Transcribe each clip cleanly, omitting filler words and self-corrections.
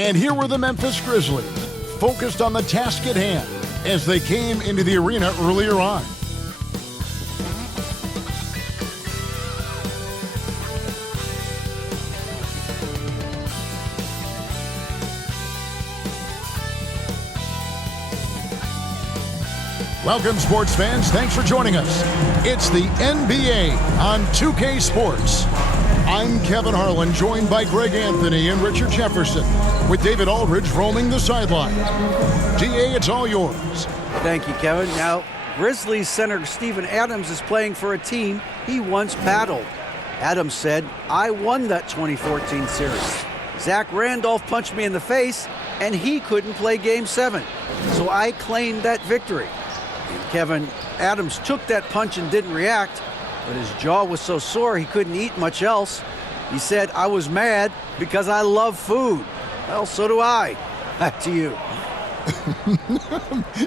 And here were the Memphis Grizzlies, focused on the task at hand as they came into the arena earlier on. Welcome, sports fans. Thanks for joining us. It's the NBA on 2K Sports. I'm Kevin Harlan, joined by Greg Anthony and Richard Jefferson, with David Aldridge roaming the sideline. DA, it's all yours. Thank you, Kevin. Now, Grizzlies center Steven Adams is playing for a team he once battled. Adams said, "I won that 2014 series. Zach Randolph punched me in the face, and he couldn't play Game 7. So I claimed that victory." And Kevin, Adams took that punch and didn't react, but his jaw was so sore he couldn't eat much else. He said, "I was mad because I love food." Well, so do I. Back to you.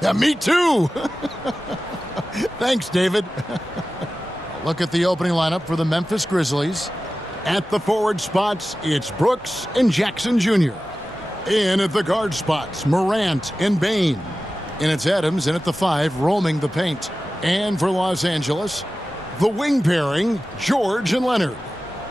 Yeah, me too. Thanks, David. Look at the opening lineup for the Memphis Grizzlies. At the forward spots, it's Brooks and Jackson Jr. In at the guard spots, Morant and Bane. And it's Adams in at the 5, roaming the paint. And for Los Angeles, the wing pairing, George and Leonard.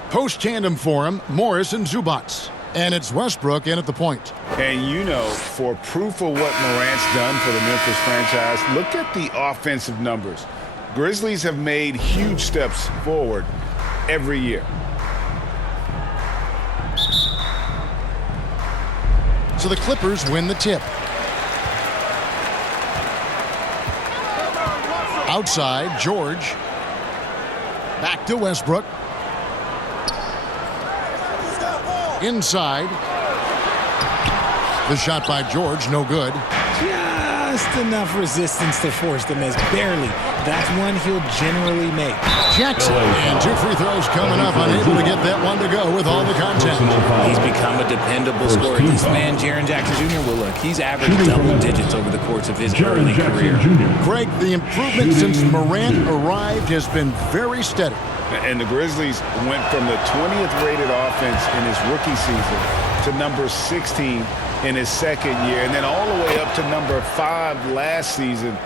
Post tandem for him, Morris and Zubac. And it's Westbrook in at the point. And you know, for proof of what Morant's done for the Memphis franchise, look at the offensive numbers. Grizzlies have made huge steps forward every year. So the Clippers win the tip. Outside, George. Back to Westbrook. Inside. The shot by George, no good. Just enough resistance to force the miss. Barely. That's one he'll generally make. Jackson, and 2 free throws coming up, unable to get that one to go with all the contact. He's become a dependable scorer. This man, Jaren Jackson Jr., will look. He's averaged double digits over the course of his early career. Greg, the improvement since Morant arrived has been very steady. And the Grizzlies went from the 20th rated offense in his rookie season to number 16 in his second year, and then all the way up to number 5 last season.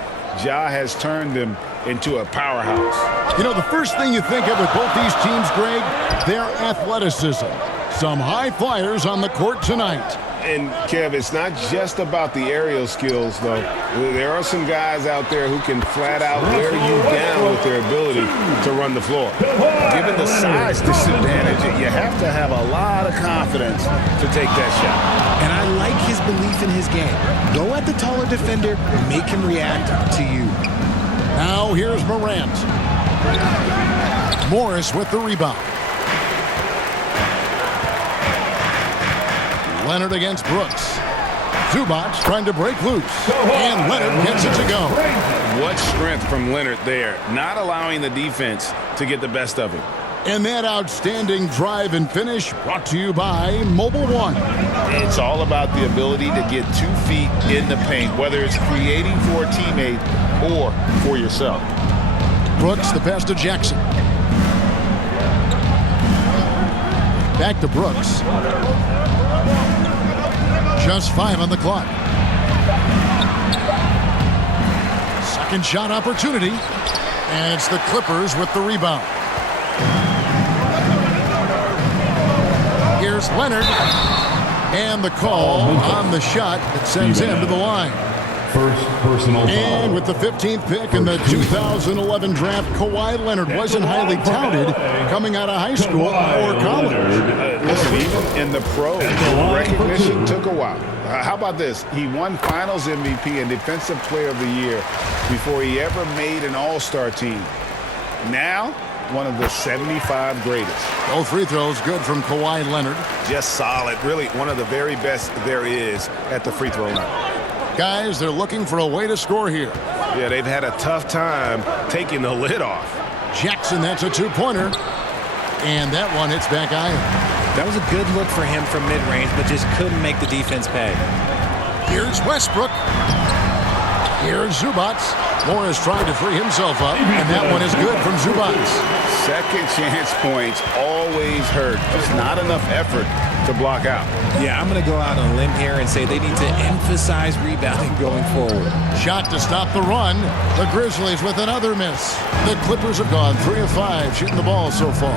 Ja has turned them into a powerhouse. You know, the first thing you think of with both these teams, Greg, their athleticism. Some high flyers on the court tonight. And, Kev, it's not just about the aerial skills, though. There are some guys out there who can flat out wear you down with their ability to run the floor. Given the size disadvantage, you have to have a lot of confidence to take that shot. And I like his belief in his game. Go at the taller defender, make him react to you. Now here's Morant. Morris with the rebound. Leonard against Brooks. Zubac trying to break loose. And Leonard gets it to go. What strength from Leonard there, not allowing the defense to get the best of him. And that outstanding drive and finish brought to you by Mobile One. It's all about the ability to get 2 feet in the paint, whether it's creating for a teammate or for yourself. Brooks, the pass to Jackson. Back to Brooks. Just 5 on the clock. Second shot opportunity. And it's the Clippers with the rebound. Here's Leonard. And the call on the shot that sends him to the line. First personal foul. And with the 15th pick in the 2011 draft, Kawhi Leonard wasn't highly touted coming out of high school or college. Listen, even in the pros, the recognition took a while. How about this? He won Finals MVP and Defensive Player of the Year before he ever made an All-Star team. Now, one of the 75 greatest. Both free throws good from Kawhi Leonard. Just solid. Really one of the very best there is at the free throw line. Guys, they're looking for a way to score here. Yeah, they've had a tough time taking the lid off. Jackson, that's a 2-pointer. And that one hits back iron. That was a good look for him from mid-range, but just couldn't make the defense pay. Here's Westbrook. Here's Zubac. Morris trying to free himself up, and that one is good from Zubac. Second chance points always hurt. Just not enough effort to block out. Yeah, I'm going to go out on a limb here and say they need to emphasize rebounding going forward. Shot to stop the run. The Grizzlies with another miss. The Clippers have gone 3 of 5 shooting the ball so far.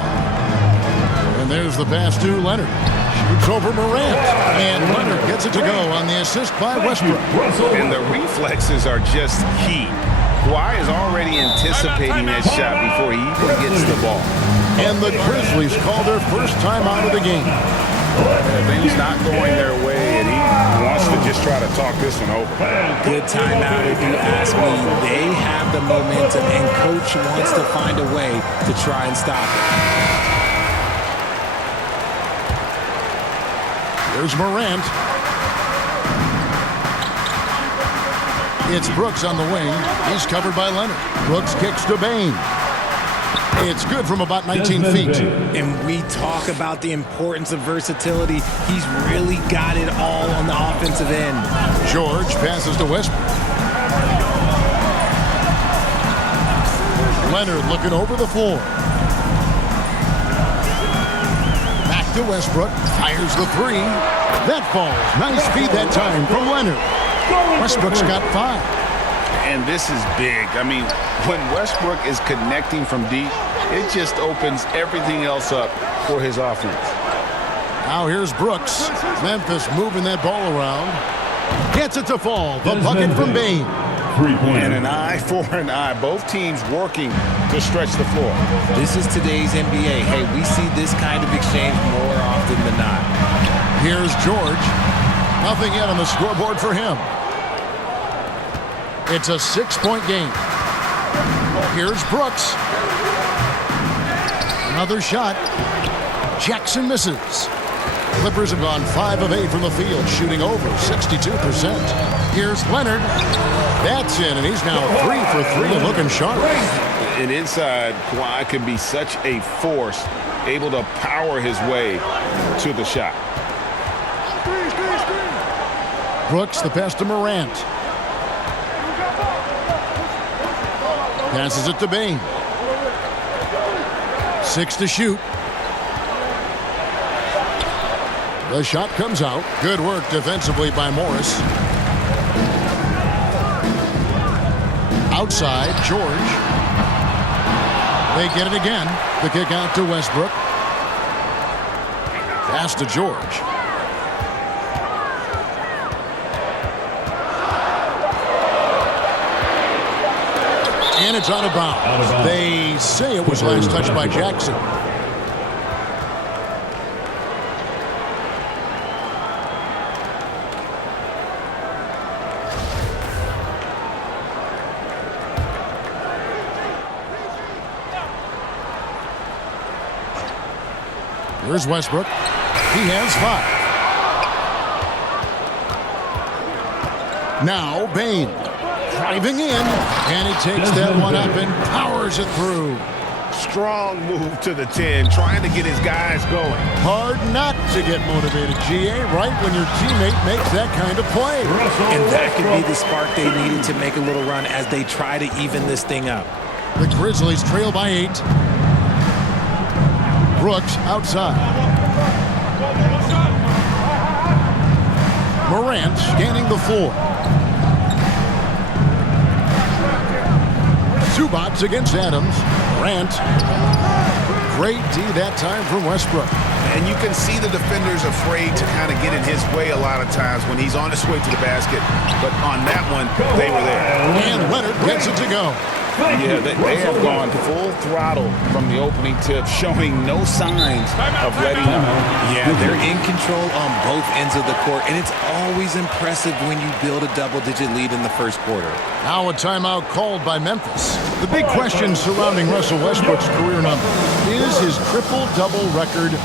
And there's the pass to Leonard. Shoots over Morant. And Leonard gets it to go on the assist by Westbrook. And the reflexes are just key. Kawhi is already anticipating that shot before he even gets the ball. And the Grizzlies call their first time out of the game. Things not going their way, and he wants to just try to talk this one over. Good timeout if you ask me. They have the momentum, and Coach wants to find a way to try and stop it. Here's Morant. It's Brooks on the wing. He's covered by Leonard. Brooks kicks to Bane. It's good from about 19 feet. And we talk about the importance of versatility. He's really got it all on the offensive end. George passes to Westbrook. Leonard looking over the floor. Back to Westbrook. Fires the three. That falls. Nice feed that time from Leonard. Westbrook's got 5. And this is big. I mean, when Westbrook is connecting from deep, it just opens everything else up for his offense. Now here's Brooks. Memphis moving that ball around. Gets it to fall. The bucket from Bane. 3-pointer. And an eye for an eye. Both teams working to stretch the floor. This is today's NBA. Hey, we see this kind of exchange more often than not. Here's George. Nothing yet on the scoreboard for him. It's a 6-point game. Here's Brooks. Another shot. Jackson misses. Clippers have gone 5 of 8 from the field, shooting over 62%. Here's Leonard. That's in, and he's now 3 for 3 and looking sharp. And inside, Kawhi can be such a force, able to power his way to the shot. Brooks, the pass to Morant. Passes it to Bane. 6 to shoot. The shot comes out. Good work defensively by Morris. Outside, George. They get it again. The kick out to Westbrook. Pass to George. And it's out of bounds. They say it was last touched by Jackson. Here's Westbrook. He has 5. Now Bane. Driving in, and he takes that one up and powers it through. Strong move to the 10, trying to get his guys going. Hard not to get motivated, GA, right when your teammate makes that kind of play. And that could be the spark they needed to make a little run as they try to even this thing up. The Grizzlies trail by 8. Brooks outside. Morant scanning the floor. Zubac against Adams. Morant. Great D that time from Westbrook. And you can see the defenders afraid to kind of get in his way a lot of times when he's on his way to the basket. But on that one, they were there. And Leonard gets it to go. Yeah, they have gone full throttle from the opening tip, showing no signs of letting up. Yeah, they're in control on both ends of the court, and it's always impressive when you build a double-digit lead in the first quarter. Now a timeout called by Memphis. The big question surrounding Russell Westbrook's career number is his triple-double record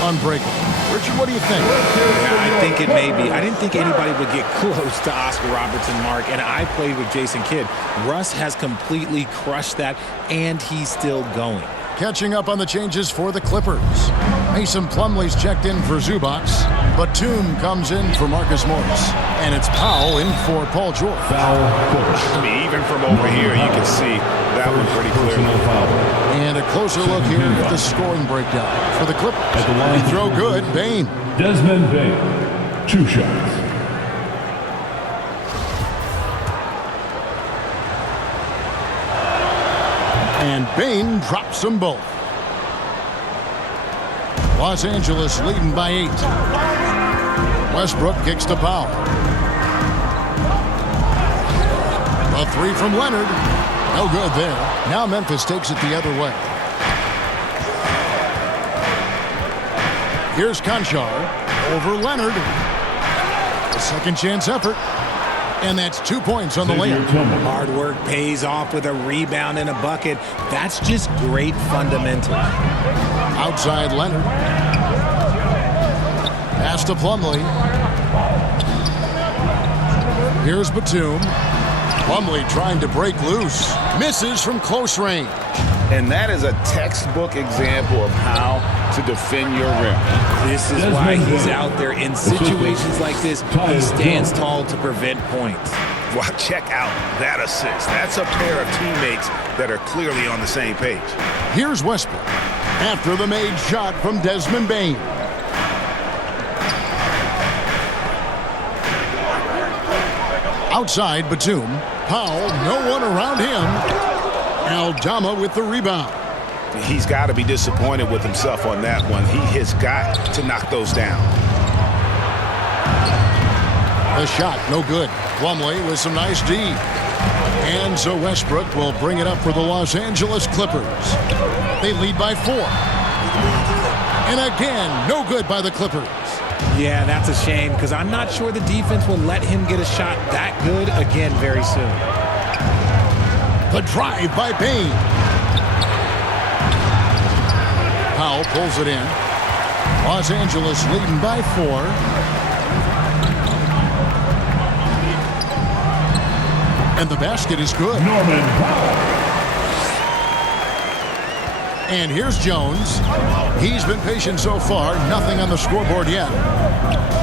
unbreakable. Richard, what do you think? Yeah, I think it may be. I didn't think anybody would get close to Oscar Robertson, Mark, and I played with Jason Kidd. Russ has completely crushed that, and he's still going. Catching up on the changes for the Clippers. Mason Plumlee's checked in for Zubac. Batum comes in for Marcus Morris. And it's Powell in for Paul George. Foul coach. I mean, even from over here, you can see that one pretty Personal clearly. foul. And a closer look here at the scoring breakdown for the Clippers. At the line. They throw good. Bane. Desmond Bain. 2 shots. And Bane drops them both. Los Angeles leading by 8. Westbrook kicks to Powell. A 3 from Leonard. No good there. Now Memphis takes it the other way. Here's Conchar over Leonard. A second chance effort. And that's 2 points on the layup. Hard work pays off with a rebound and a bucket. That's just great fundamentals. Outside Leonard. Pass to Plumlee. Here's Batum. Plumlee trying to break loose. Misses from close range. And that is a textbook example of how to defend your rim. This is why he's out there in situations like this. He stands tall to prevent points. Well, check out that assist. That's a pair of teammates that are clearly on the same page. Here's Westbrook after the made shot from Desmond Bain. Outside Batum. Powell, no one around him. Aldama with the rebound. He's got to be disappointed with himself on that one. He has got to knock those down. The shot, no good. Plumlee with some nice D. And so Westbrook will bring it up for the Los Angeles Clippers. They lead by 4. And again, no good by the Clippers. Yeah, that's a shame because I'm not sure the defense will let him get a shot that good again very soon. The drive by Bain. Powell pulls it in. Los Angeles leading by 4. And the basket is good. Norman Powell. And here's Jones. He's been patient so far. Nothing on the scoreboard yet.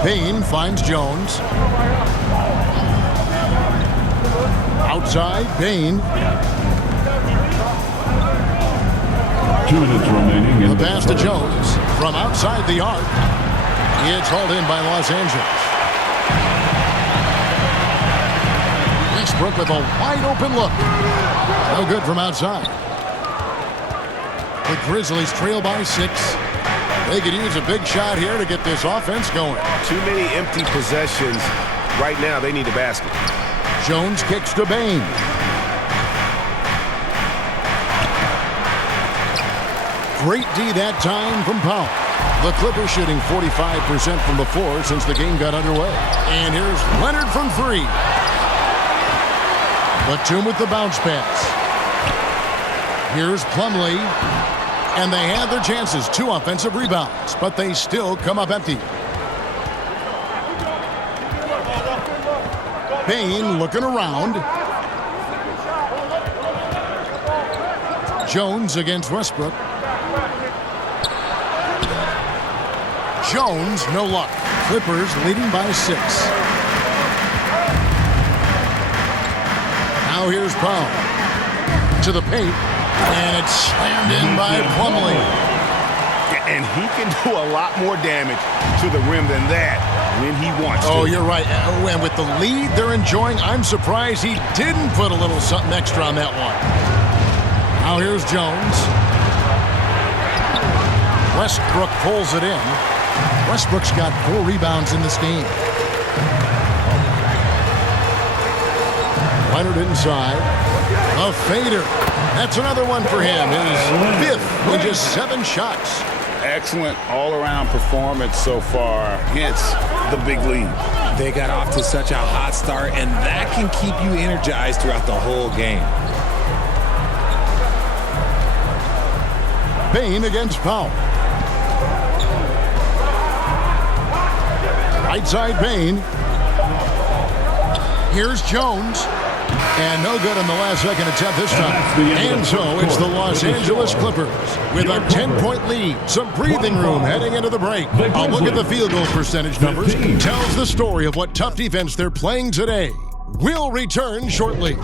Bain finds Jones. Outside, Bain. 2 minutes remaining in The pass to Jones from outside the arc. It's hauled in by Los Angeles. Westbrook with a wide open look. No good from outside. The Grizzlies trail by 6. They could use a big shot here to get this offense going. Too many empty possessions. Right now, they need a basket. Jones kicks to Bain. Great D that time from Powell. The Clippers shooting 45% from the floor since the game got underway. And here's Leonard from 3. Batum with the bounce pass. Here's Plumlee. And they had their chances. 2 offensive rebounds, but they still come up empty. Bain looking around. Jones against Westbrook. Jones, no luck. Clippers leading by 6. Now here's Powell. To the paint. And it's slammed in by Plumlee. And he can do a lot more damage to the rim than that when he wants to. Oh, you're right. And with the lead they're enjoying, I'm surprised he didn't put a little something extra on that one. Now here's Jones. Westbrook pulls it in. Westbrook's got 4 rebounds in this game. Leonard inside. A fader. That's another one for him. His 5th with just 7 shots. Excellent all-around performance so far, hence the big lead. They got off to such a hot start, and that can keep you energized throughout the whole game. Bain against Powell. Right side Bain. Here's Jones. And no good on the last-second attempt this time. And so it's the Los Angeles Clippers with a 10-point lead. Some breathing room heading into the break. A look at the field goal percentage numbers tells the story of what tough defense they're playing today. We'll return shortly.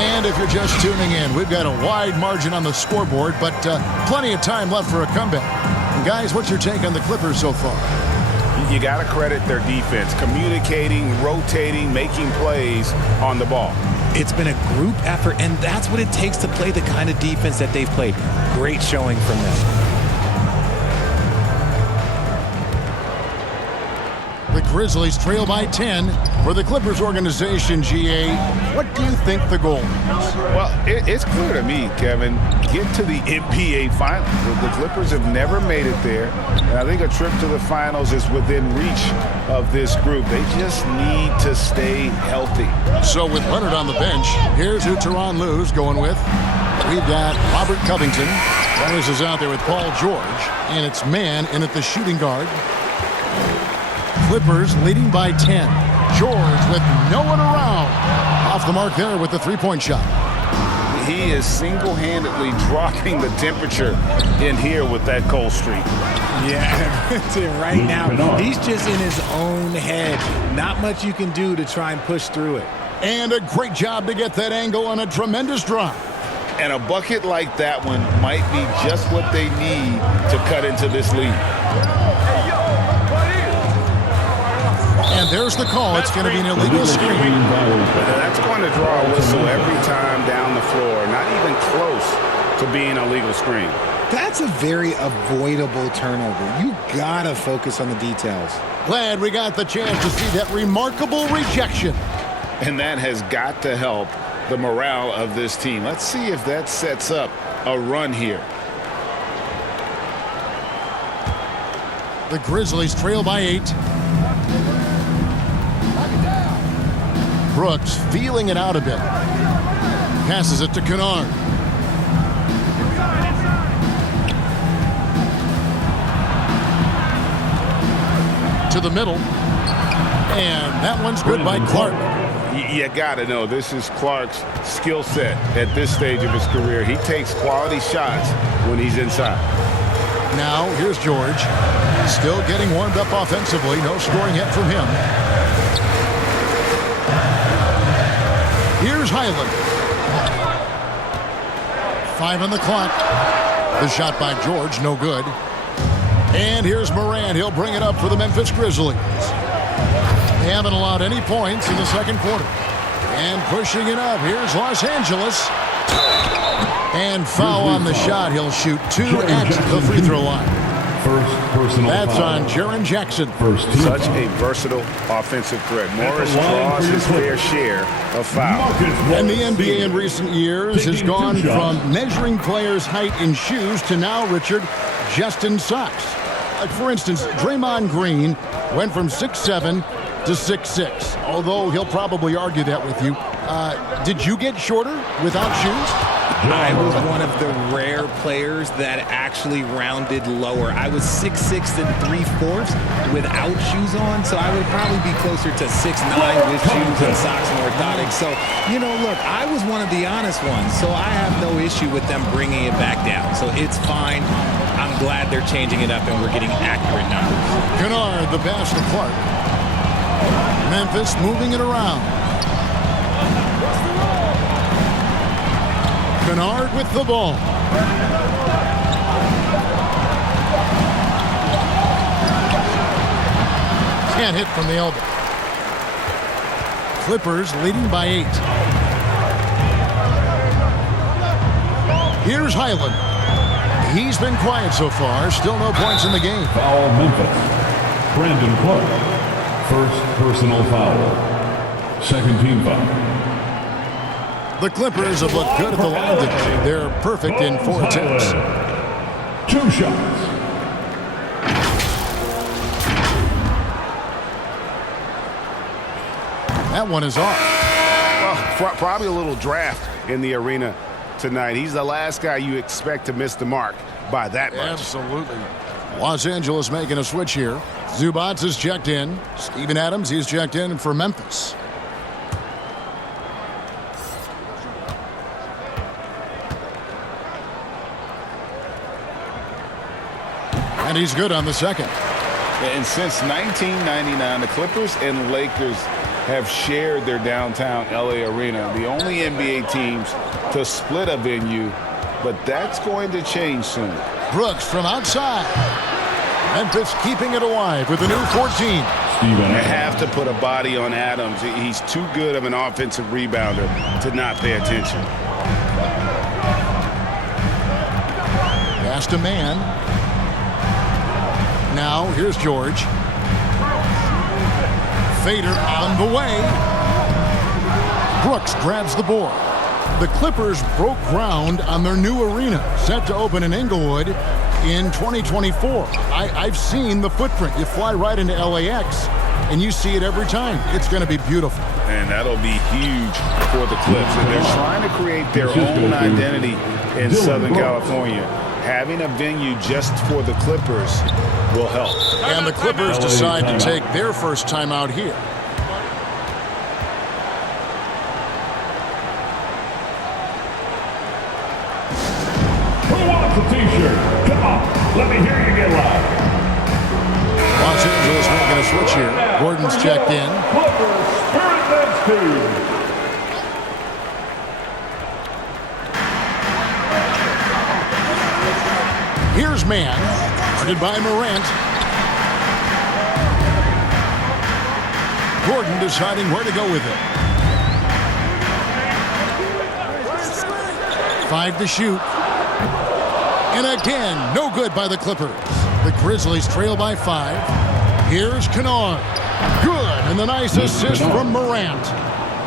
And if you're just tuning in, we've got a wide margin on the scoreboard, but plenty of time left for a comeback. And guys, what's your take on the Clippers so far? You got to credit their defense, communicating, rotating, making plays on the ball. It's been a group effort, and that's what it takes to play the kind of defense that they've played. Great showing from them. The Grizzlies trail by 10. For the Clippers organization, GA, what do you think the goal is? Well, it's clear to me, Kevin, get to the NBA Finals. The Clippers have never made it there, and I think a trip to the Finals is within reach of this group. They just need to stay healthy. So with Leonard on the bench, here's who Tyronn Lue's going with. We've got Robert Covington. Dennis is out there with Paul George, and it's man in at the shooting guard. Clippers leading by 10. George with no one around. Off the mark there with the three-point shot. He is single-handedly dropping the temperature in here with that cold streak. Yeah, right now, he's just in his own head. Not much you can do to try and push through it. And a great job to get that angle on a tremendous drive. And a bucket like that one might be just what they need to cut into this lead. And there's the call. It's going to be an illegal screen. That's going to draw a whistle every time down the floor. Not even close to being a legal screen. That's a very avoidable turnover. You got to focus on the details. Glad we got the chance to see that remarkable rejection. And that has got to help the morale of this team. Let's see if that sets up a run here. The Grizzlies trail by 8. Brooks feeling it out a bit. Passes it to Kennard. To the middle. And that one's good by Clark. You got to know this is Clark's skill set at this stage of his career. He takes quality shots when he's inside. Now here's George. Still getting warmed up offensively. No scoring yet from him. Here's Highland. 5 on the clock. The shot by George, no good. And here's Morant. He'll bring it up for the Memphis Grizzlies. They haven't allowed any points in the second quarter. And pushing it up, here's Los Angeles. And foul on the shot. He'll shoot 2 at the free throw line. First personal That's foul. on Jaren Jackson. First team Such foul. a versatile offensive threat. Morris draws his fair share of fouls. And the NBA in recent years has gone from measuring players' height in shoes to now, Richard, just in socks. Like, for instance, Draymond Green went from 6'7" to 6'6", although he'll probably argue that with you. Did you get shorter without shoes? I was one of the rare players that actually rounded lower. I was 6'6" and 3/4 without shoes on, so I would probably be closer to 6'9" with shoes and socks and orthotics. So, you know, look, I was one of the honest ones, so I have no issue with them bringing it back down. So it's fine. I'm glad they're changing it up and we're getting accurate numbers. Kennard, the pass to Clark. Memphis moving it around. Kennard with the ball. Can't hit from the elbow. Clippers leading by 8. Here's Highland. He's been quiet so far. Still no points in the game. Foul Memphis. Brandon Clark. First personal foul. Second team foul. The Clippers have looked good at the line today. They're perfect in 4 attempts. 2 shots. That one is off. Well, probably a little draft in the arena tonight. He's the last guy you expect to miss the mark by that much. Absolutely. Los Angeles making a switch here. Zubats is checked in. Steven Adams, he's checked in for Memphis. And he's good on the second. And since 1999, the Clippers and Lakers have shared their downtown LA arena, the only NBA teams to split a venue, but that's going to change soon. Brooks from outside. Memphis keeping it alive with a new 14. You have to put a body on Adams. He's too good of an offensive rebounder to not pay attention. Pass to man. Now here's George. Fader on the way. Brooks grabs the board. The Clippers broke ground on their new arena, set to open in Inglewood in 2024. I've seen the footprint. You fly right into LAX, and you see it every time. It's going to be beautiful. And that'll be huge for the Clips. And they're trying to create their own identity in Southern California. Having a venue just for the Clippers will help. And the Clippers decide to take their first time out here. Who wants a t-shirt? Come on, let me hear you get loud. Los Angeles making a switch here. Gordon's checked in. Clippers, Spirit Dance Team. Here's man, guarded by Morant. Gordon deciding where to go with it. 5 to shoot. And again, no good by the Clippers. The Grizzlies trail by 5. Here's Kennard. Good, and the nice assist from Morant.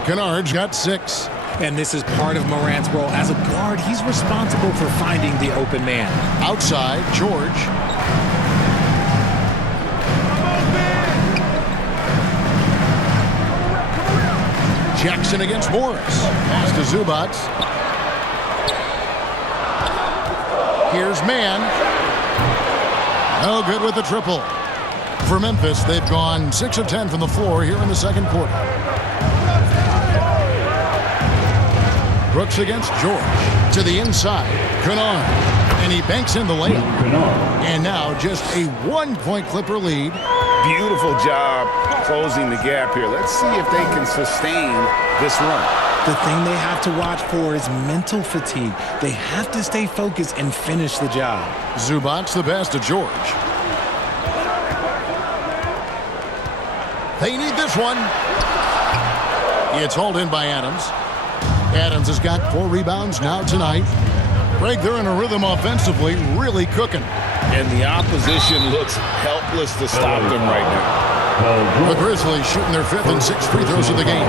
Kennard's got 6. And this is part of Morant's role. As a guard, he's responsible for finding the open man. Outside, George. Jackson against Morris. Pass to Zubats. Here's man. No good with the triple. For Memphis, they've gone 6 of 10 from the floor here in the second quarter. Brooks against George. To the inside. Kennard. And he banks in the layup. And now just a 1-point Clipper lead. Beautiful job closing the gap here. Let's see if they can sustain this run. The thing they have to watch for is mental fatigue. They have to stay focused and finish the job. Zubats the pass to George. They need this one. It's hauled in by Adams. Adams has got 4 rebounds now tonight. Greg, they're in a rhythm offensively, really cooking. And the opposition looks helpless to stop them right now. The Grizzlies shooting their 5th and 6th free throws of the game.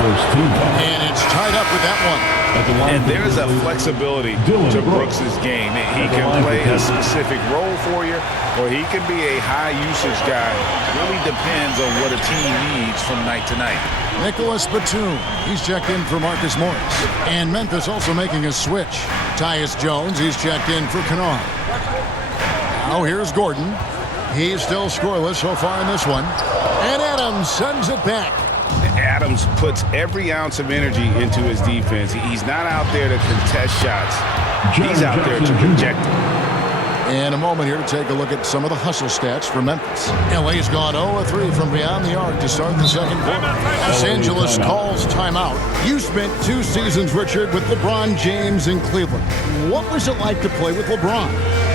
And it's tied up with that one. And there's a flexibility to Brooks' game. He can play a specific role for you, or he can be a high-usage guy. Really depends on what a team needs from night to night. Nicholas Batum, he's checked in for Marcus Morris. And Memphis also making a switch. Tyus Jones, he's checked in for Kennard. Now here's Gordon. He's still scoreless so far in this one. And Adams sends it back. Adams puts every ounce of energy into his defense. He's not out there to contest shots. He's out there to project them. And a moment here to take a look at some of the hustle stats for Memphis. LA's gone 0-3 from beyond the arc to start the second quarter. Los Angeles calls timeout. You spent 2 seasons, Richard, with LeBron James in Cleveland. What was it like to play with LeBron?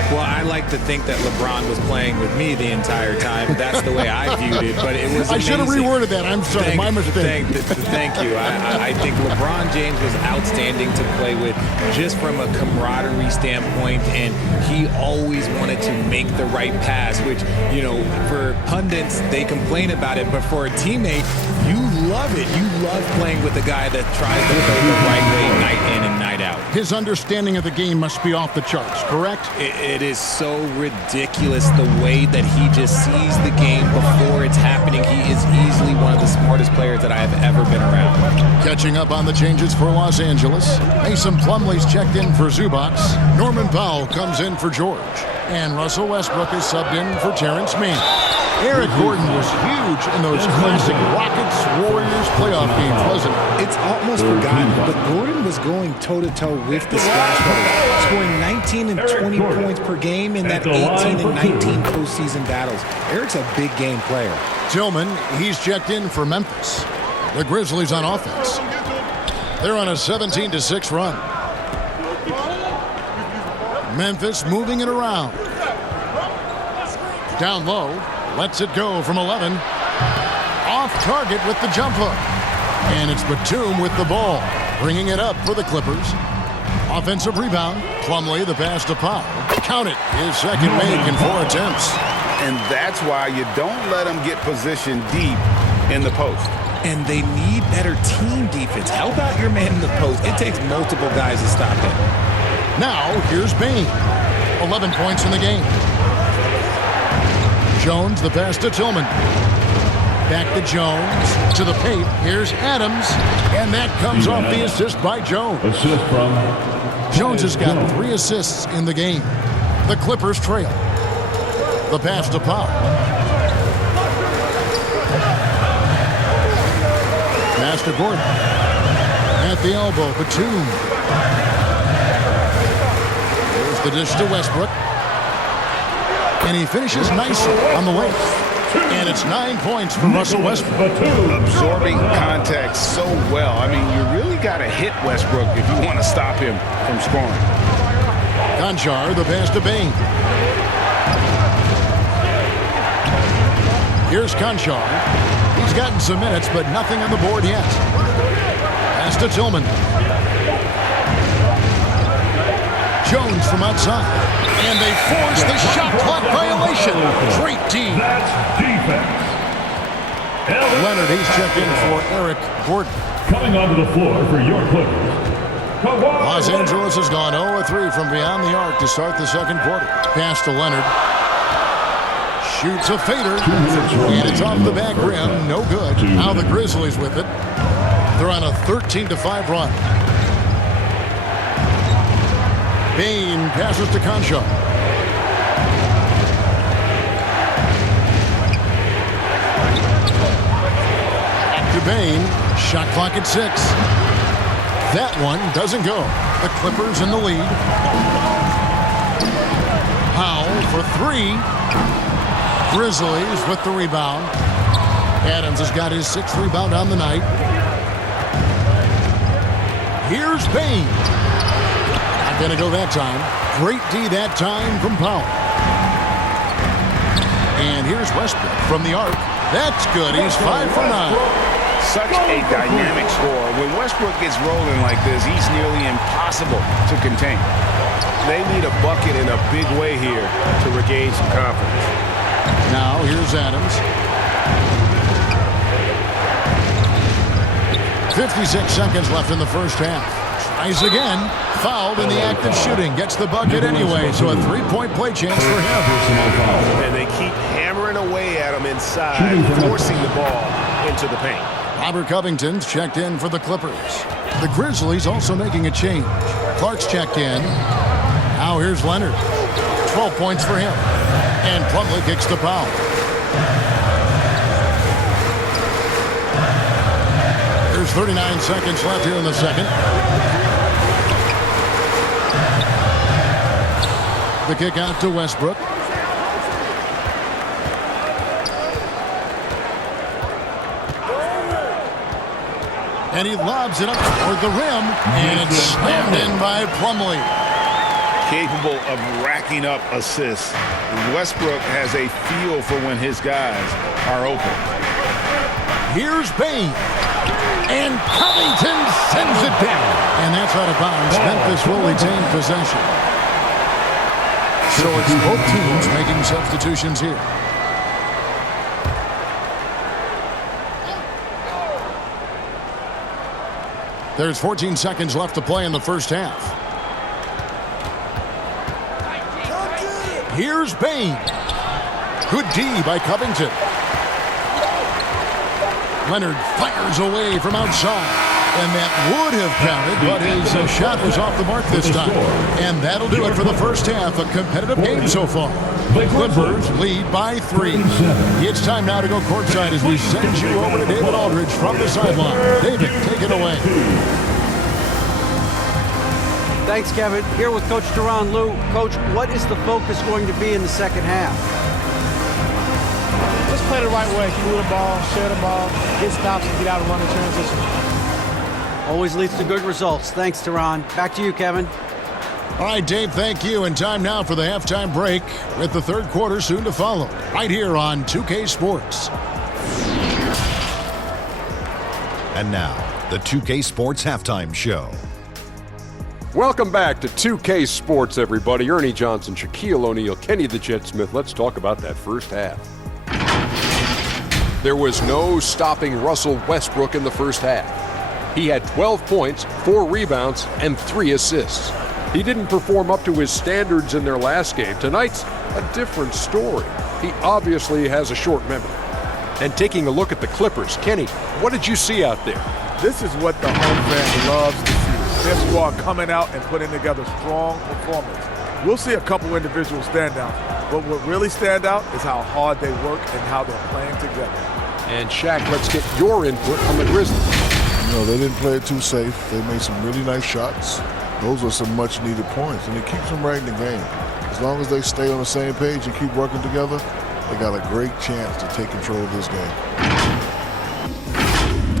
Well, I like to think that LeBron was playing with me the entire time. That's the way I viewed it, but it was amazing. I should have reworded that. I'm sorry, my mistake. Thank you. I think LeBron James was outstanding to play with just from a camaraderie standpoint, and he always wanted to make the right pass, which, you know, for pundits, they complain about it, but for a teammate, you love it. You love playing with a guy that tries to play the right way night in and night out. His understanding of the game must be off the charts, correct? It is so ridiculous the way that he just sees the game before it's happening. He is easily one of the smartest players that I have ever been around. Catching up on the changes for Los Angeles. Mason Plumlee's checked in for Zubac. Norman Powell comes in for George. And Russell Westbrook is subbed in for Terrence Mann. Eric Gordon was huge in those classic Rockets-Warriors playoff games, wasn't it? It's almost forgotten, but Gordon was going toe-to-toe with the Splash Brothers, scoring 19 and 20 points per game in that 18 and 19 postseason battles. Eric's a big game player. Tillman, he's checked in for Memphis. The Grizzlies on offense. They're on a 17-6 run. Memphis moving it around. Down low, lets it go from 11. Off target with the jump hook. And it's Batum with the ball, bringing it up for the Clippers. Offensive rebound, Plumlee, the pass to Powell. Count it, his second make in 4 attempts. And that's why you don't let them get positioned deep in the post. And they need better team defense. Help out your man in the post. It takes multiple guys to stop him. Now, here's Bain. 11 points in the game. Jones, the pass to Tillman. Back to Jones, to the paint. Here's Adams, and that comes off the assist by Jones. Assist from Jones has got 3 assists in the game. The Clippers trail. The pass to Powell. Pass to Gordon. At the elbow, Batum. There's the dish to Westbrook. And he finishes nicely on the way. And it's 9 points for Russell Westbrook. Absorbing contact so well. I mean, you really got to hit Westbrook if you want to stop him from scoring. Conchar, the pass to Bain. Here's Conchar. He's gotten some minutes, but nothing on the board yet. Pass to Tillman. Jones from outside. And they force the shot clock violation. Great D. That's defense. Leonard, he's checked in for Eric Gordon. Coming onto the floor for your Clippers. Los Angeles has gone 0-3 from beyond the arc to start the second quarter. Pass to Leonard. Shoots a fader. And it's off the back rim. No good. Now the Grizzlies with it. They're on a 13-5 run. Bain passes to Conchar. To Bain. Shot clock at 6. That one doesn't go. The Clippers in the lead. Powell for 3. Grizzlies with the rebound. Adams has got his 6th rebound on the night. Here's Bain. Not going to go that time. Great D that time from Powell. And here's Westbrook from the arc. That's good. He's 5 for 9. Such a dynamic scorer. When Westbrook gets rolling like this, he's nearly impossible to contain. They need a bucket in a big way here to regain some confidence. Now here's Adams. 56 seconds left in the first half. Tries again. Fouled in the act of shooting. Gets the bucket anyway, so a 3-point play chance for him. And they keep hammering away at him inside, forcing the ball into the paint. Robert Covington's checked in for the Clippers. The Grizzlies also making a change. Clark's checked in. Now here's Leonard. 12 points for him. And Plumlee kicks the foul. There's 39 seconds left here in the second. The kick out to Westbrook. And he lobs it up toward the rim. And it's slammed in by Plumlee. Capable of racking up assists. Westbrook has a feel for when his guys are open. Here's Bain. And Covington sends it down. And that's out of bounds. Memphis will retain possession. So it's both teams making substitutions here. There's 14 seconds left to play in the first half. Here's Bain. Good D by Covington. Leonard fires away from outside. And that would have counted, but his shot was off the mark this time. And that'll do it for the first half. A competitive game so far. The Clippers lead by 3. It's time now to go courtside as we send you over to David Aldridge from the sideline. David, take it away. Thanks, Kevin. Here with Coach Duran. Lou, Coach, what is the focus going to be in the second half? Just play the right way. Move the ball, share the ball, get stops, and get out and run the transition. Always leads to good results. Thanks, Duran. Back to you, Kevin. All right, Dave, thank you. And time now for the halftime break with the third quarter soon to follow. Right here on 2K Sports. And now, the 2K Sports Halftime Show. Welcome back to 2K Sports, everybody. Ernie Johnson, Shaquille O'Neal, Kenny the Jet Smith. Let's talk about that first half. There was no stopping Russell Westbrook in the first half. He had 12 points, 4 rebounds, and 3 assists. He didn't perform up to his standards in their last game. Tonight's a different story. He obviously has a short memory. And taking a look at the Clippers, Kenny, what did you see out there? This is what the home fan loves to see. Their squad coming out and putting together strong performance. We'll see a couple individual standouts, but what really stand out is how hard they work and how they're playing together. And Shaq, let's get your input on the Grizzlies. You know, they didn't play it too safe. They made some really nice shots. Those are some much-needed points, and it keeps them right in the game. As long as they stay on the same page and keep working together, they got a great chance to take control of this game.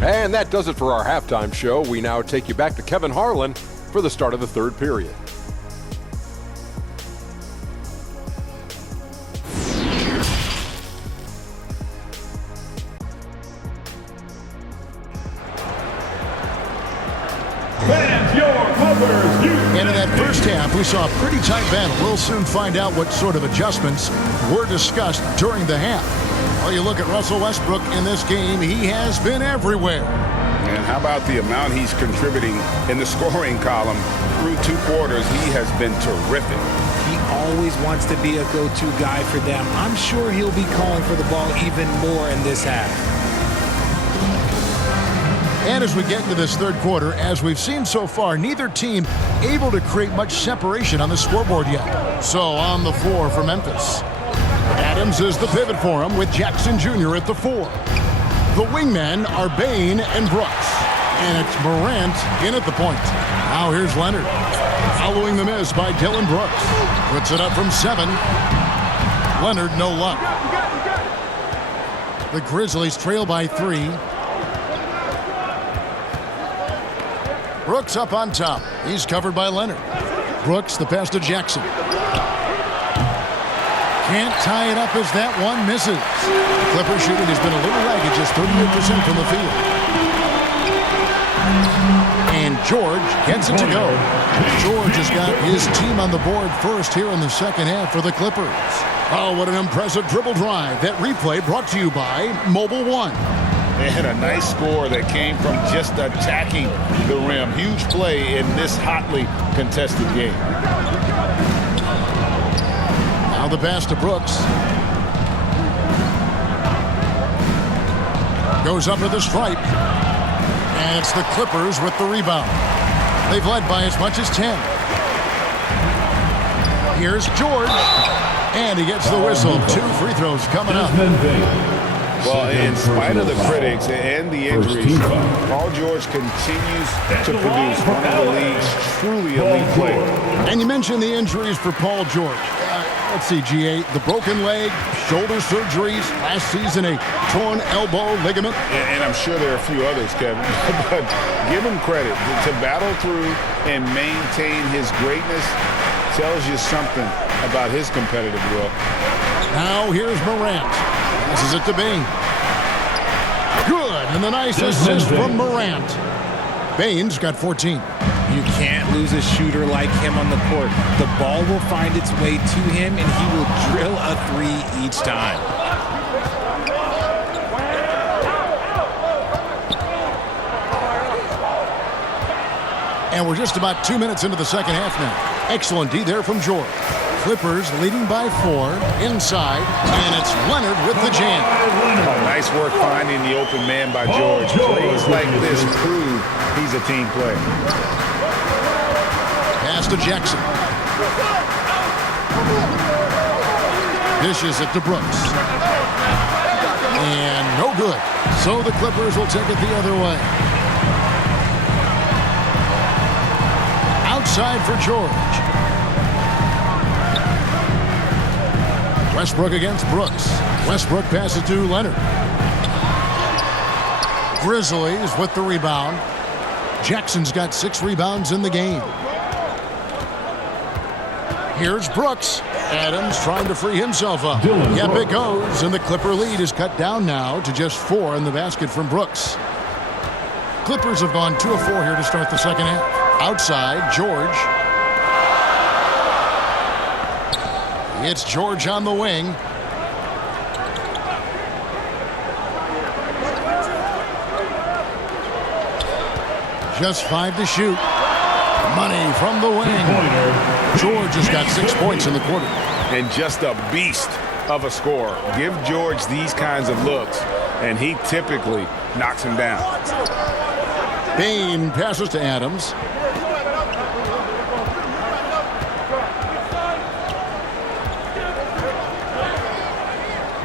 And that does it for our halftime show. We now take you back to Kevin Harlan for the start of the third period. And in that first half, we saw a pretty tight battle. We'll soon find out what sort of adjustments were discussed during the half. Well, you look at Russell Westbrook in this game, he has been everywhere. And how about the amount he's contributing in the scoring column? Through 2 quarters, he has been terrific. He always wants to be a go-to guy for them. I'm sure he'll be calling for the ball even more in this half. And as we get into this third quarter, as we've seen so far, neither team able to create much separation on the scoreboard yet. So on the floor for Memphis, Adams is the pivot for him with Jackson Jr. at the 4. The wingmen are Bain and Brooks. And it's Morant in at the point. Now here's Leonard. Following the miss by Dylan Brooks. Puts it up from 7. Leonard, no luck. The Grizzlies trail by 3. Brooks up on top. He's covered by Leonard. Brooks, the pass to Jackson. Can't tie it up as that one misses. Clipper shooting has been a little ragged, just 38% from the field. And George gets it to go. George has got his team on the board first here in the second half for the Clippers. Oh, what an impressive dribble drive. That replay brought to you by Mobile One. They had a nice score that came from just attacking the rim. Huge play in this hotly contested game. Now the pass to Brooks. Goes up with a stripe. And it's the Clippers with the rebound. They've led by as much as 10. Here's George. And he gets the whistle. 2 free throws coming up. Well, in spite of the critics and the injuries, Paul George continues to produce one of the league's truly elite players. And you mentioned the injuries for Paul George. Let's see, GA, the broken leg, shoulder surgeries, last season a torn elbow ligament. And I'm sure there are a few others, Kevin. But give him credit. To battle through and maintain his greatness tells you something about his competitive will. Now here's Morant. Passes it to Bain. Good, and the nice assist from Morant. Bain's got 14. You can't lose a shooter like him on the court. The ball will find its way to him, and he will drill a 3 each time. And we're just about 2 minutes into the second half now. Excellent D there from George. Clippers leading by 4 inside, and it's Leonard with the jam. Oh, nice Nice work finding the open man by George. Plays like this prove he's a team player. Pass to Jackson. Dishes it to Brooks. And no good. So the Clippers will take it the other way. Outside for George. Westbrook against Brooks. Westbrook passes to Leonard. Grizzlies with the rebound. Jackson's got 6 rebounds in the game. Here's Brooks. Adams trying to free himself up. Yep, it goes, and the Clipper lead is cut down now to just 4 in the basket from Brooks. Clippers have gone 2 of 4 here to start the second half. Outside, George. It's George on the wing. Just 5 to shoot. Money from the wing. George has got 6 points in the quarter. And just a beast of a scorer. Give George these kinds of looks, and he typically knocks him down. Bain passes to Adams.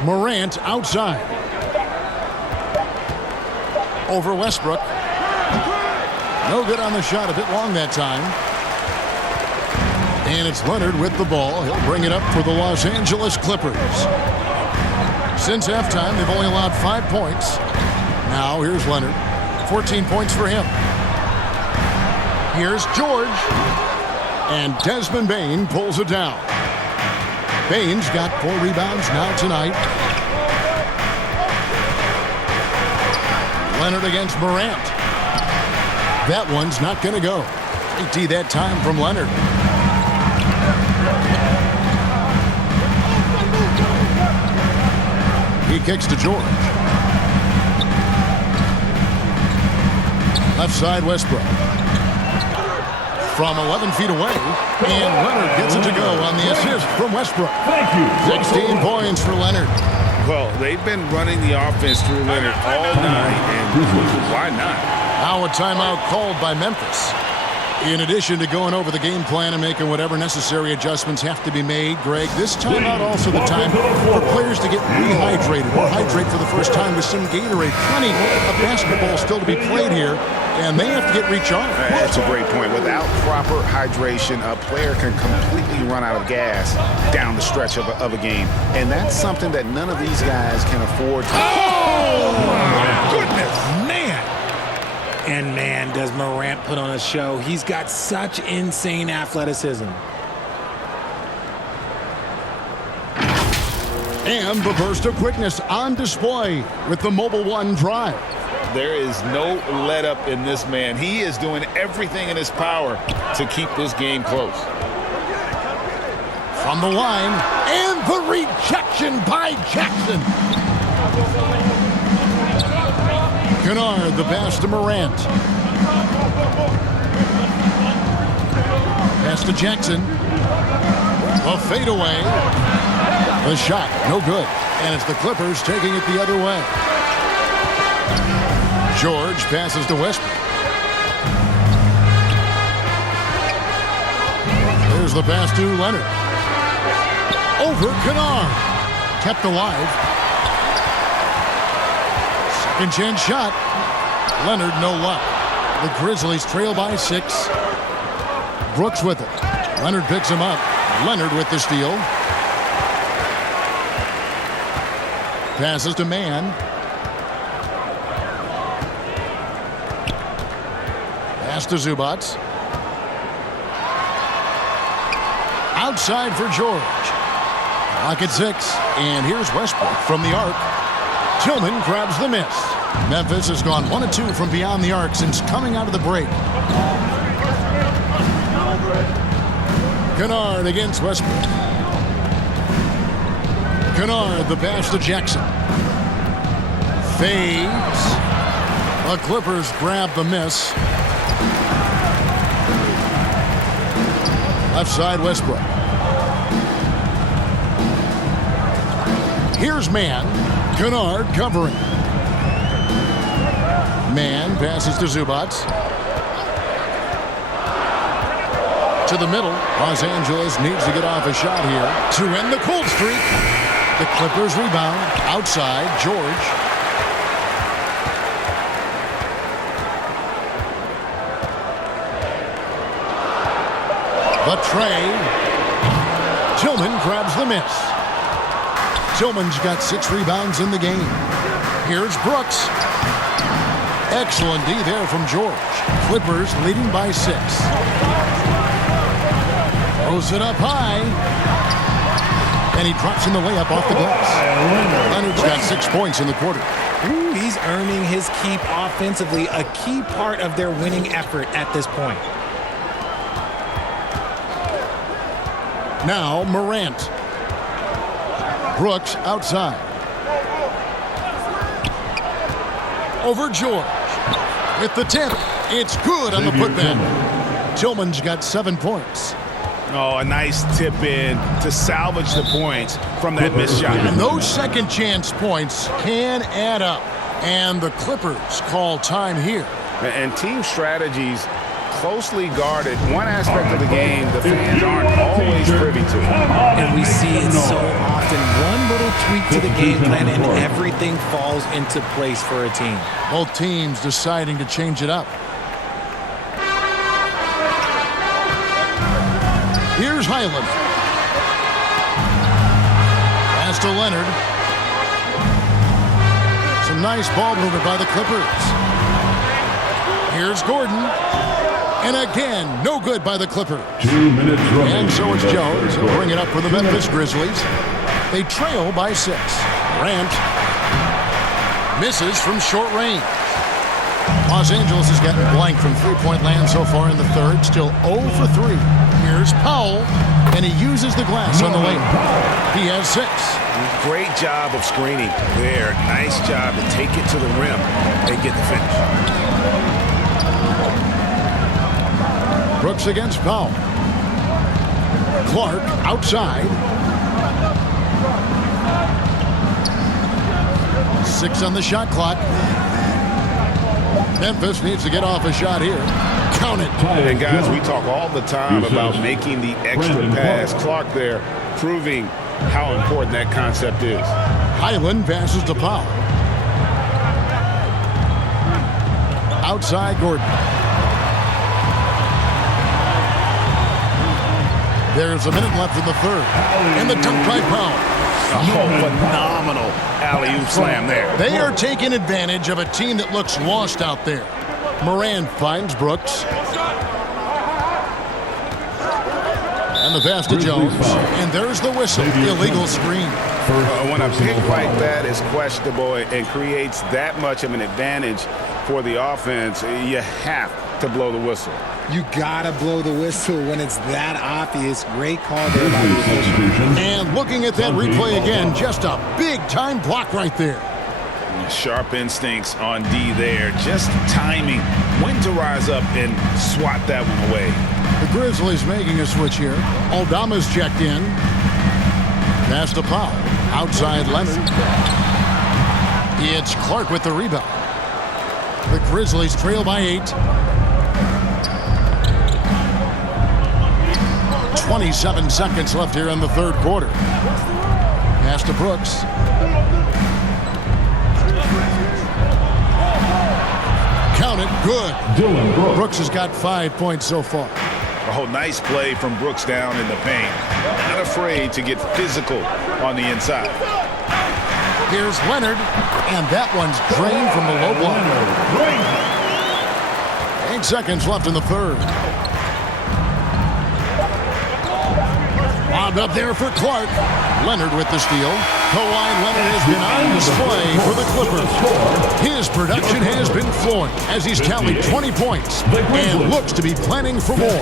Morant outside. Over Westbrook. No good on the shot, a bit long that time. And it's Leonard with the ball. He'll bring it up for the Los Angeles Clippers. Since halftime, they've only allowed 5 points. Now here's Leonard. 14 points for him. Here's George. And Desmond Bain pulls it down. Bain's got 4 rebounds now tonight. Leonard against Morant. That one's not going to go. 80 that time from Leonard. He kicks to George. Left side, Westbrook. From 11 feet away, and Leonard gets it to go on the assist from Westbrook. Thank you. 16 points for Leonard. Well, they've been running the offense through Leonard all night, and why not? Now a timeout called by Memphis. In addition to going over the game plan and making whatever necessary adjustments have to be made, Greg, this timeout also the time for players to get rehydrated or hydrate for the first time with some Gatorade. Plenty of basketball still to be played here, and they have to get recharged. That's a great point. Without proper hydration, a player can completely run out of gas down the stretch of a game, and that's something that none of these guys can afford to. Oh, my goodness, man. And man, does Morant put on a show. He's got such insane athleticism. And the burst of quickness on display with the Mobile One drive. There is no let up in this man. He is doing everything in his power to keep this game close. From the line, and the rejection by Jackson. Kennard, the pass to Morant. Pass to Jackson. A fadeaway. The shot, no good. And it's the Clippers taking it the other way. George passes to Westbrook. There's the pass to Leonard. Over Kennard. Kept alive. Second chance shot. Leonard, no luck. The Grizzlies trail by 6. Brooks with it. Leonard picks him up. Leonard with the steal. Passes to Mann. Pass to Zubats. Outside for George. Clock at 6. And here's Westbrook from the arc. Tillman grabs the miss. Memphis has gone 1 of 2 from beyond the arc since coming out of the break. Kennard against Westbrook. Kennard, the pass to Jackson. Fades. The Clippers grab the miss. Left side, Westbrook. Here's Mann. Kennard covering. Man passes to Zubats. To the middle. Los Angeles needs to get off a shot here to end the cold streak. The Clippers rebound. Outside, George. The tray. Tillman grabs the miss. Tillman's got 6 rebounds in the game. Here's Brooks. Excellent D there from George. Clippers leading by 6. Throws it up high. And he drops in the layup off the glass. Leonard's got 6 points in the quarter. Ooh, he's earning his keep offensively, a key part of their winning effort at this point. Now Morant. Brooks outside. Over George. With the tip. It's good on the putback. Tillman's got 7 points. Oh, a nice tip in to salvage the points from that missed shot. And those second chance points can add up. And the Clippers call time here. And team strategies closely guarded. One aspect of the game the fans aren't always privy to. And we see it so often. One little tweak to the game plan and everything falls into place for a team. Both teams deciding to change it up. Here's Highland. Pass to Leonard. Some nice ball movement by the Clippers. Here's Gordon. And again, no good by the Clippers. 2 minutes remaining. And so it's Jones. He'll bring it up for the Memphis Grizzlies. They trail by 6. Grant misses from short range. Los Angeles has gotten blank from three-point land so far in the third. Still 0 for 3. Here's Powell, and he uses the glass on the layup. He has 6. Great job of screening there. Nice job to take it to the rim and get the finish. Brooks against Powell. Clark outside. 6 on the shot clock. Memphis needs to get off a shot here. Count it. And guys, we talk all the time about making the extra pass. Clark there proving how important that concept is. Highland passes to Powell. Outside Gordon. There's a minute left in the third. And the dunk by Powell. Oh, phenomenal alley-oop slam there. They are taking advantage of a team that looks lost out there. Moran finds Brooks. And the pass to Jones. And there's the whistle. Illegal screen. When a pick like that is questionable and creates that much of an advantage for the offense, you have to blow the whistle. You gotta blow the whistle when it's that obvious. Great call there by the official. And looking at that replay again, just a big-time block right there. Sharp instincts on D there. Just timing when to rise up and swat that one away. The Grizzlies making a switch here. Aldama's checked in. Pass to Powell. Outside Leonard. It's Clark with the rebound. The Grizzlies trail by 8. 27 seconds left here in the third quarter. Pass to Brooks. Count it. Good. Dylan Brooks has got 5 points so far. Oh, nice play from Brooks down in the paint. Not afraid to get physical on the inside. Here's Leonard, and that one's drained from the low block. 8 seconds left in the third. Wound up there for Clark. Leonard with the steal. Kawhi Leonard has been on display for the Clippers. His production has been flowing as he's tallied 20 points and looks to be planning for more.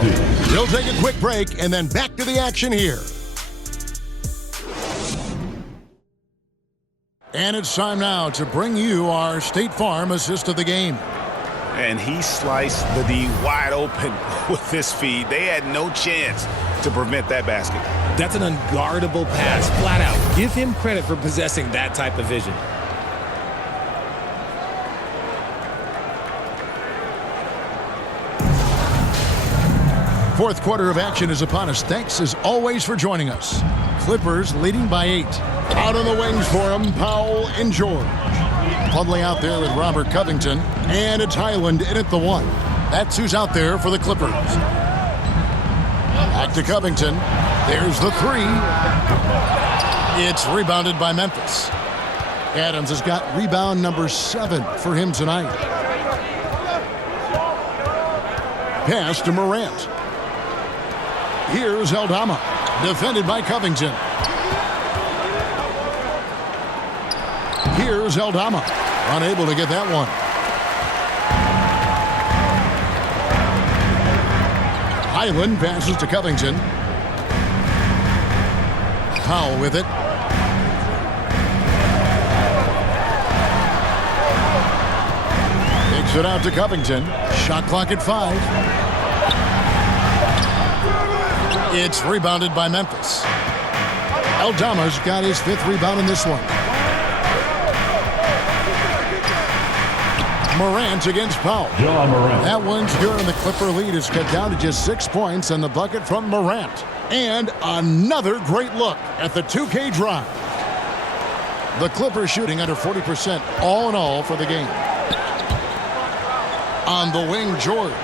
We'll take a quick break and then back to the action here. And it's time now to bring you our State Farm assist of the game. And he sliced the D wide open with this feed. They had no chance to prevent that basket. That's an unguardable pass, flat out. Give him credit for possessing that type of vision. Fourth quarter of action is upon us. Thanks, as always, for joining us. Clippers leading by 8. Out on the wings for them, Powell and George. Plumlee out there with Robert Covington. And it's Highland in at the 1. That's who's out there for the Clippers. Back to Covington. There's the 3. It's rebounded by Memphis. Adams has got rebound number 7 for him tonight. Pass to Morant. Here's Aldama, defended by Covington. Here's Aldama, unable to get that one. Highland passes to Covington. Powell with it. Takes it out to Covington. Shot clock at 5. It's rebounded by Memphis. Aldama's got his 5th rebound in this one. Morant against Powell. That one's good, and the Clipper lead is cut down to just 6 points, and the bucket from Morant. And another great look at the 2K drive. The Clippers shooting under 40% all in all for the game. On the wing, George.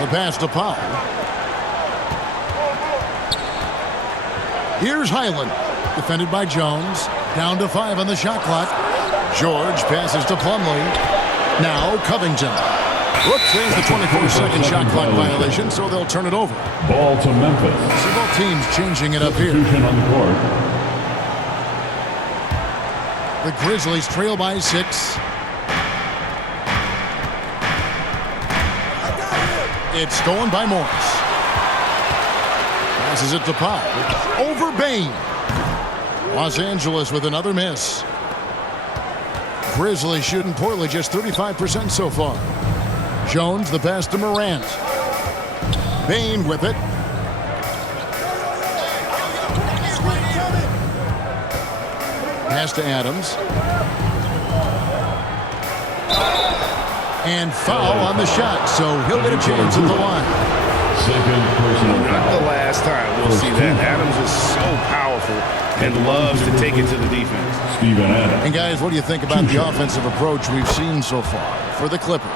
The pass to Powell. Here's Highland, defended by Jones. Down to 5 on the shot clock. George passes to Plumlee. Now Covington. Brooks has the 24-second shot clock violation, so they'll turn it over. Ball to Memphis. See both teams changing it up here. On the court. The Grizzlies trail by 6. It's stolen by Morris. Passes it to Powell. Over Bain. Los Angeles with another miss. Grizzlies shooting poorly, just 35% so far. Jones, the pass to Morant. Bain with it. Pass to Adams. And foul on the shot, so he'll get a chance at the line. Not the last time we'll see that. Adams is so powerful and loves to take it to the defense. And guys, what do you think about the offensive approach we've seen so far for the Clippers?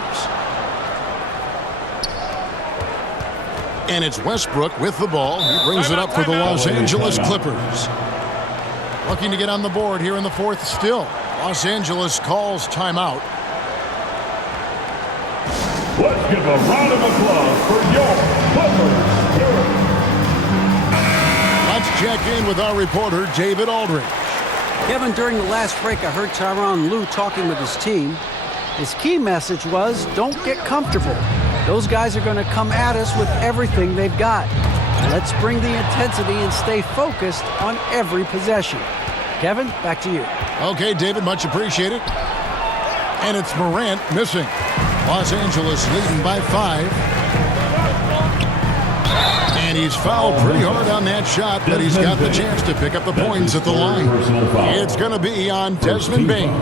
And it's Westbrook with the ball. He brings it up for the Los Angeles Clippers. Looking to get on the board here in the 4th still. Los Angeles calls timeout. Let's give a round of applause for your Clippers. Let's check in with our reporter, David Aldridge. Kevin, during the last break, I heard Tyronn Lue talking with his team. His key message was, don't get comfortable. Those guys are going to come at us with everything they've got. Let's bring the intensity and stay focused on every possession. Kevin, back to you. Okay, David, much appreciated. And it's Morant missing. Los Angeles leading by 5. And he's fouled pretty hard on that shot, but he's got the chance to pick up the points at the line. It's going to be on Desmond Bain.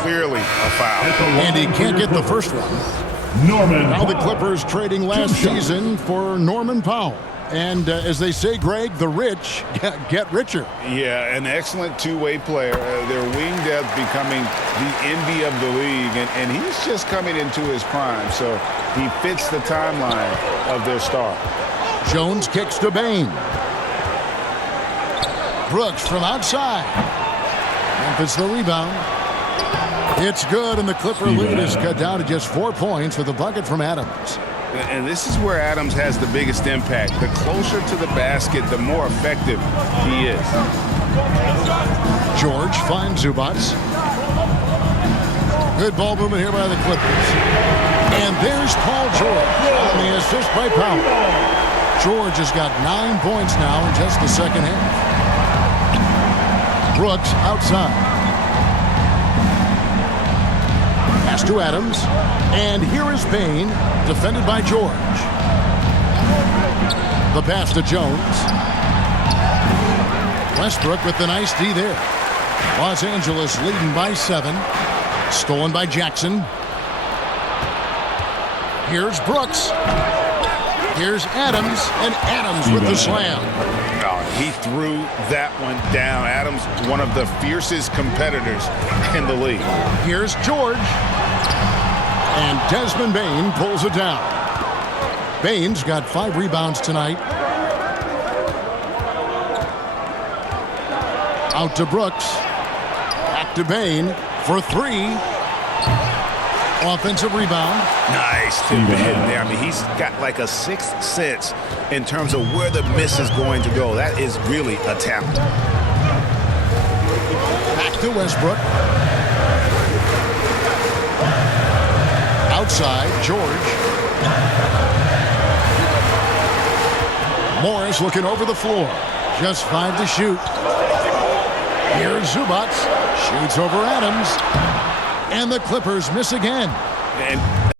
Clearly a foul. And he can't get the first one. Now the Clippers trading last season for Norman Powell. And as they say, Greg, the rich get richer. Yeah, an excellent two-way player. Their wing depth becoming the envy of the league, and he's just coming into his prime, so he fits the timeline of their star. Jones kicks to Bain. Brooks from outside. Memphis the rebound. It's good, and the Clipper lead is cut down to just 4 points with a bucket from Adams. And this is where Adams has the biggest impact. The closer to the basket, the more effective he is. George finds Zubats. Good ball movement here by the Clippers. And there's Paul George on the assist by Powell. George has got 9 points now in just the second half. Brooks outside. Pass to Adams. And here is Bain, defended by George. The pass to Jones. Westbrook with the nice D there. Los Angeles leading by 7. Stolen by Jackson. Here's Brooks. Here's Adams, and Adams with the slam. Oh, he threw that one down. Adams, one of the fiercest competitors in the league. Here's George. And Desmond Bane pulls it down. Bane's got 5 rebounds tonight. Out to Brooks. Back to Bane for 3. Offensive rebound. Nice tip hitting there. I mean, he's got like a sixth sense in terms of where the miss is going to go. That is really a talent. Back to Westbrook. Outside, George. Morris looking over the floor. Just 5 to shoot. Here's Zubats. Shoots over Adams. And the Clippers miss again. And